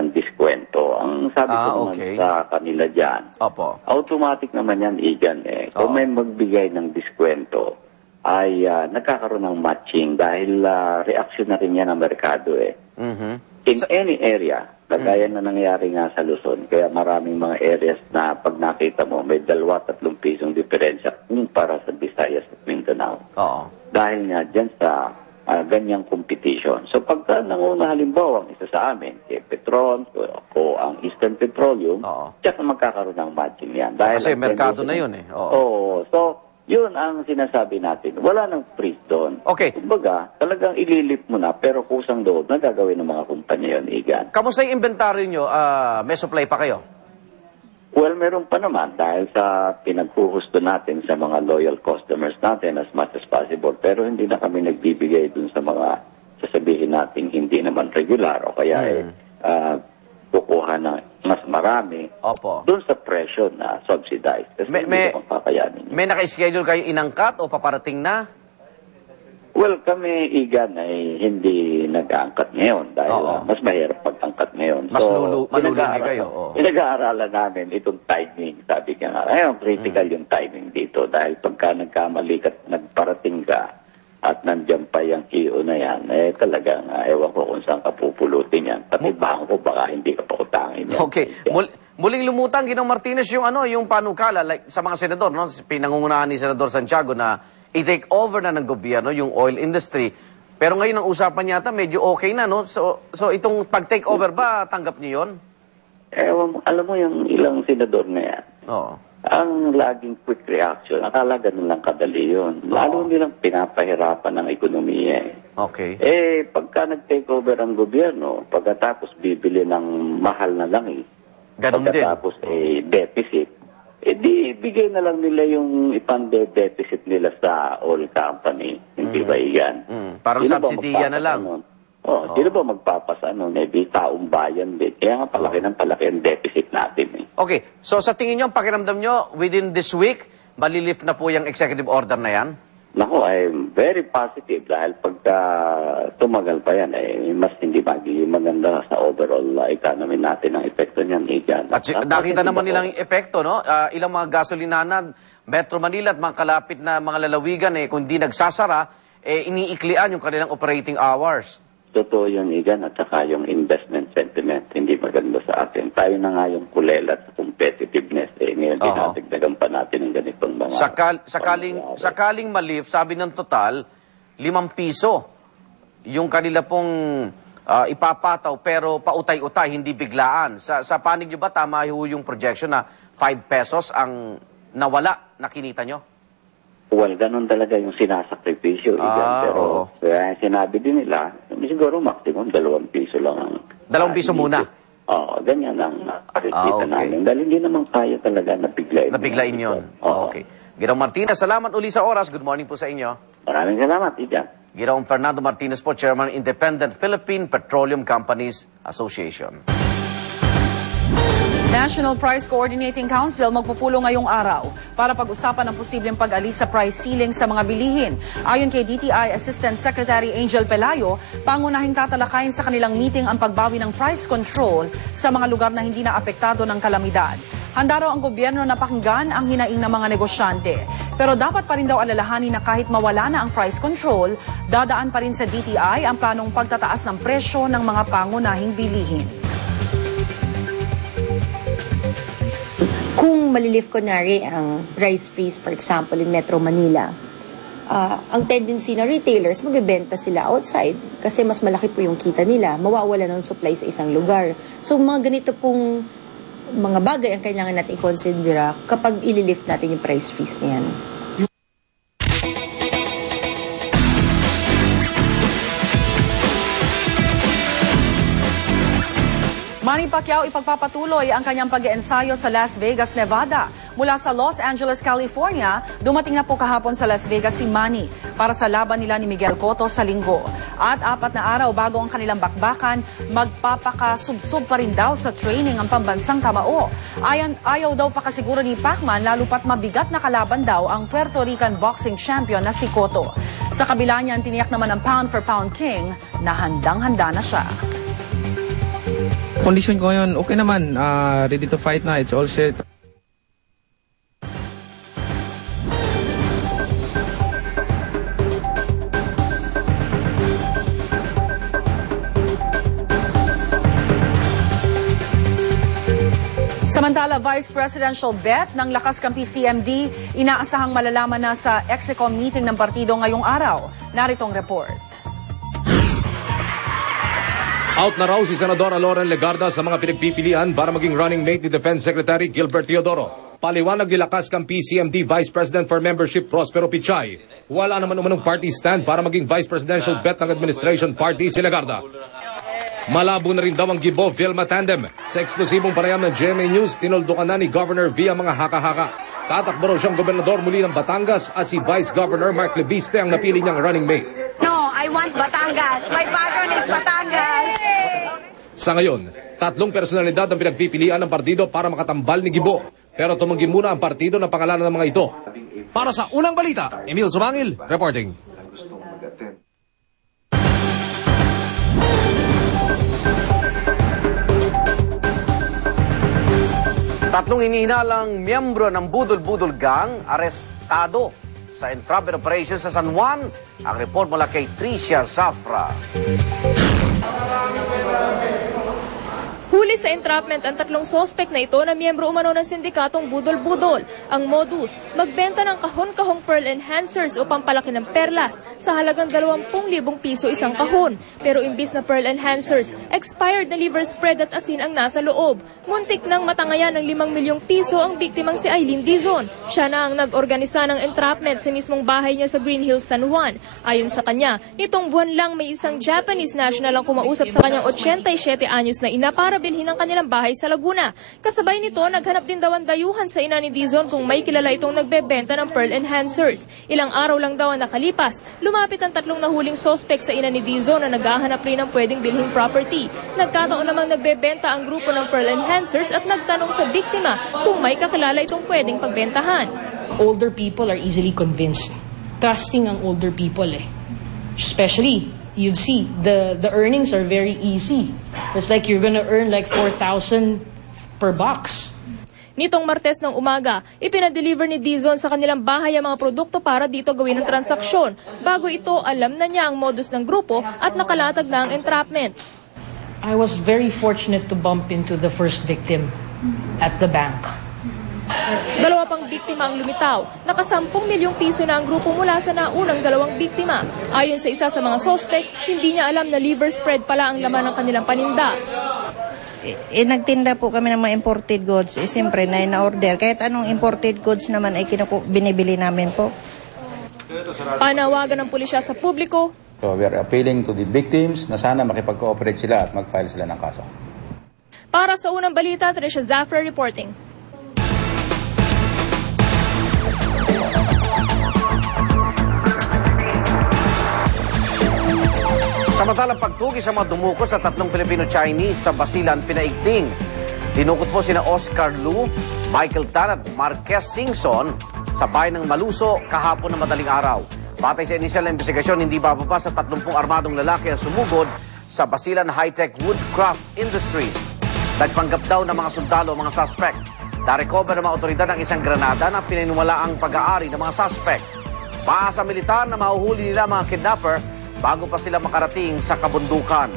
ng diskwento. Ang sabi ko naman sa kanila dyan, automatic naman yan, Igan. Kung may magbigay ng diskwento, ay nagkakaroon ng matching dahil reaksyon na rin yan ang merkado. In any area, kagaya na nangyari nga sa Luzon, kaya maraming mga areas na pag nakita mo, may 2-3 pisong diferensya para sa Visayas at Mindanao. Dahil nga dyan sa ganyang competition. So pagka nanguna halimbawa ang isa sa amin, Petron o ang Eastern Petroleum, tsaka magkakaroon ng matching yan. Dahil kasi merkado na yun So, yun ang sinasabi natin. Wala nang freeze doon. Kumbaga, talagang ililip mo na, pero kusang doon na gagawin ng mga kumpanya yun, Igan. Kamusta yung inventaryo nyo? May supply pa kayo? Well, meron pa naman dahil sa pinaghuhusto natin sa mga loyal customers natin as much as possible. Pero hindi na kami nagbibigay dun sa mga sasabihin natin hindi naman regular o kaya kukuha ng mas marami dun sa presyo na subsidized. Kasi hindi naman kakayanin. May naka-schedule kayo inangkat o paparating na? Well, kami, Igan, ay hindi nag-aangkat ngayon dahil mas mahirap pag-angkat ngayon. Mas malulugi kayo. Pinag-aaralan namin itong timing. Sabi ka nga, critical yung timing dito dahil pagka nagkamali ka at nagparating ka at nandiyan pa yung KIO na yan, talagang ewan ko kung saan ka pupulutin yan. Pati bangko, baka hindi ka pa utangin yan. Muling lumutang, Ginong Martinez, yung panukala like, sa mga senador, pinangungunahan ni Senador Santiago na i-take over na ng gobyerno yung oil industry. Pero ngayon ang usapan yata medyo okay na, no? So itong pag-take over ba, tanggap niyo yun? Alam mo yung ilang senador na yan. Ang laging quick reaction, akala ganun lang kadali yun. Lalo nilang pinapahirapan ng ekonomiya. Pagka nag-take over ang gobyerno, pagkatapos bibili ng mahal na langis, pagkatapos deficit, di bigay na lang nila yung ipang-deficit nila sa oil company. Hindi ba yan? Parang subsidiya na lang. Sino ba magpapasa? Di taong bayan din. Kaya nga palaki ng palaki ang deficit natin. So sa tingin nyo, ang pakiramdam nyo, within this week, malilift na po yung executive order na yan? Naku, I'm very positive dahil pagka tumagal pa yan, mas hindi magiging maganda sa overall economy natin ang epekto niyan. At nakita naman nilang epekto, no? Ilang mga gasolinanan, Metro Manila at mga kalapit na mga lalawigan, kung di nagsasara, iniiklian yung kanilang operating hours. Totoo yun, Igan, at saka yung investment sentiment, hindi maganda sa atin. Tayo na nga yung kulelat sa competitiveness. Ngayon, dinadagdagan pa natin ng ganitong mga... Sakaling malift, sabi ng total, 5 piso yung kanila pong ipapataw, pero pautay-utay, hindi biglaan. Sa panig nyo ba, tama yung projection na 5 pesos ang nawala na kinita nyo? Well, ganun talaga yung sinasakripisyo. Pero sinabi din nila, siguro maximum 2 piso lang. 2 piso muna? Ganyan ang nakakita namin. Dahil hindi naman kaya talaga nabiglain. Nabiglain yun. Ginong Martinez, salamat uli sa oras. Good morning po sa inyo. Maraming salamat, Igan. Ginong Fernando Martinez po, Chairman Independent Philippine Petroleum Companies Association. National Price Coordinating Council magpupulo ngayong araw para pag-usapan ang posibleng pag-alis sa price ceiling sa mga bilihin. Ayon kay DTI Assistant Secretary Angel Pelayo, pangunahing tatalakayin sa kanilang meeting ang pagbawi ng price control sa mga lugar na hindi na apektado ng kalamidad. Handa raw ang gobyerno na pakinggan ang hinaing ng mga negosyante. Pero dapat pa rin daw alalahanin na kahit mawala na ang price control, dadaan pa rin sa DTI ang planong pagtataas ng presyo ng mga pangunahing bilihin. Kung malilift kunwari ang price freeze, for example, in Metro Manila, ang tendency na retailers, magbibenta sila outside kasi mas malaki po yung kita nila, mawawala ng supply sa isang lugar. So mga ganito pong mga bagay ang kailangan natin i-considera kapag ililift natin yung price freeze niyan. Manny Pacquiao ipagpapatuloy ang kanyang pag-iensayo sa Las Vegas, Nevada. Mula sa Los Angeles, California, dumating na po kahapon sa Las Vegas si Manny para sa laban nila ni Miguel Cotto sa linggo. At 4 na araw bago ang kanilang bakbakan, magpapakasubsob pa rin daw sa training ang pambansang kamao. Ayaw daw pakasiguro ni Pacman lalo pat mabigat na kalaban daw ang Puerto Rican boxing champion na si Cotto. Sa kabila niyan, tiniyak naman ang pound for pound king na handang-handa na siya. Condition ko ngayon, okay naman. Ready to fight na. It's all set. Samantala, Vice Presidential bet ng lakas kampi CMD, inaasahang malalaman na sa Execom meeting ng partido ngayong araw. Narito ang report. Out na raw si Senadora Loren Legarda sa mga pinagpipilian para maging running mate ni Defense Secretary Gilbert Teodoro. Paliwanag ni lakas kampi CMD Vice President for Membership Prospero Pichay. Wala naman umanong party stand para maging Vice Presidential bet ng Administration Party si Legarda. Malabo na rin daw ang Gibo-Vilma tandem. Sa eksplosibong panayam ng GMA News, tinuldukan na ni Governor V ang mga haka-haka. Tatakbo raw siyang gobernador muli ng Batangas at si Vice Governor Mark Leviste ang napili niyang running mate. No, I want Batangas. My passion is Batangas. Sa ngayon, 3 personalidad ang pinagpipilian ng partido para makatambal ni Gibo. Pero tumanggi muna ang partido na pangalanan ng mga ito. Para sa unang balita, Emil Sumangil, reporting. Tatlong inihinalang miyembro ng Budol-Budol Gang arestado sa entrapment operation sa San Juan. Ang report mula kay Tricia Zafra. Huli sa entrapment ang 3 sospek na ito na miyembro umano ng sindikatong Budol-Budol. Ang modus, magbenta ng kahon-kahong pearl enhancers o pampalaki ng perlas sa halagang 20,000 piso isang kahon. Pero imbis na pearl enhancers, expired na liver spread at asin ang nasa loob. Muntik nang matangayan ng 5 milyong piso ang biktimang si Aileen Dizon. Siya na ang nag-organisa ng entrapment sa mismong bahay niya sa Green Hills, San Juan. Ayon sa kanya, nitong buwan lang may isang Japanese national ang kumausap sa kanyang 87 anyos na ina para bilhin ang kanilang bahay sa Laguna. Kasabay nito, naghanap din daw ang dayuhan sa ina ni Dizon kung may kilala itong nagbebenta ng pearl enhancers. Ilang araw lang daw ang nakalipas, lumapit ang 3 nahuling sospek sa ina ni Dizon na naghahanap rin ng pwedeng bilhing property. Nagkataon namang nagbebenta ang grupo ng pearl enhancers at nagtanong sa biktima kung may kakilala itong pwedeng pagbentahan. Older people are easily convinced. Trusting ang older people Especially, you'd see, the earnings are very easy. It's like you're gonna earn like 4,000 per box. Nitong Martes ng umaga, ipinadeliver ni Dizon sa kanilang bahay ang mga produkto para dito gawin ang transaksyon. Bago ito, alam na niya ang modus ng grupo at nakalatag na ang entrapment. I was very fortunate to bump into the first victim at the bank. 2 pang biktima ang lumitaw. Naka-10 milyong piso na ang grupo mula sa naunang 2 biktima. Ayon sa isa sa mga sospek, hindi niya alam na liver spread pala ang laman ng kanilang paninda. Nagtinda po kami ng mga imported goods. Siyempre, na-order. Kahit anong imported goods naman ay binibili namin po. Panawagan ng pulisya sa publiko. So we are appealing to the victims na sana makipag-cooperate sila at mag-file sila ng kaso. Para sa unang balita, Tricia Zafra reporting. Samantalang pagtugi sa mga dumukot sa 3 Filipino-Chinese sa Basilan, pinaigting. Dinukot po sina Oscar Lu, Michael Tan at Marquez Singson sa bayan ng Maluso kahapon na madaling araw. Batay sa inisyal na investigasyon, hindi bababa sa 30 armadong lalaki ang sumugod sa Basilan High-Tech Woodcraft Industries. Nagpanggap daw ng mga sundalo ang mga suspect. Na-recover ng mga otoridad ng isang granada na pinanumala ang pag-aari ng mga suspect. Paasa militar na mahuhuli nila mga kidnapper bago pa sila makarating sa kabundukan.